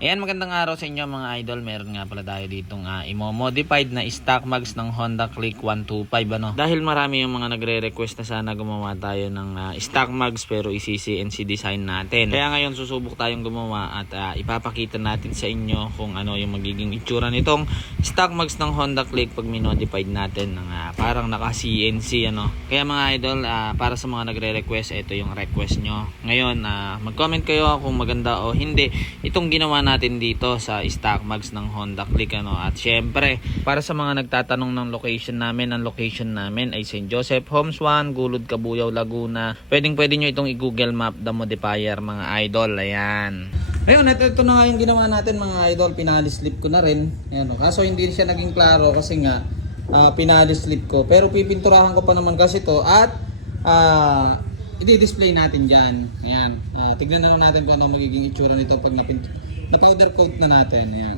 Ayan, magandang araw sa inyo mga idol. Meron nga pala tayo ditong imo-modified na stock mags ng Honda Click 125 ano. Dahil marami yung mga nagre-request na sana gumawa tayo ng stock mags pero i-CNC design natin. Kaya ngayon susubok tayong gumawa at ipapakita natin sa inyo kung ano yung magiging itsura nitong stock mags ng Honda Click pag minodified natin ng parang naka-CNC ano. Kaya mga idol, para sa mga nagre-request, ito yung request nyo. Ngayon, mag-comment kayo kung maganda o hindi itong ginawa natin dito sa stock mags ng Honda Click ano. At syempre, para sa mga nagtatanong ng location namin, ang location namin ay St. Joseph Homes 1, Gulod, Cabuyao, Laguna. Pwede nyo itong i-Google Map the modifier mga idol. Ayan. Ngayon, ito na nga yung ginawa natin mga idol. Pinali-slip ko na rin. Ayan, kaso hindi siya naging klaro kasi nga pinali-slip ko. Pero pipinturahan ko pa naman kasi to at i-display natin dyan. Ayan. Tignan na natin kung ano magiging itsura nito pag na-powder coat na natin. Ayan.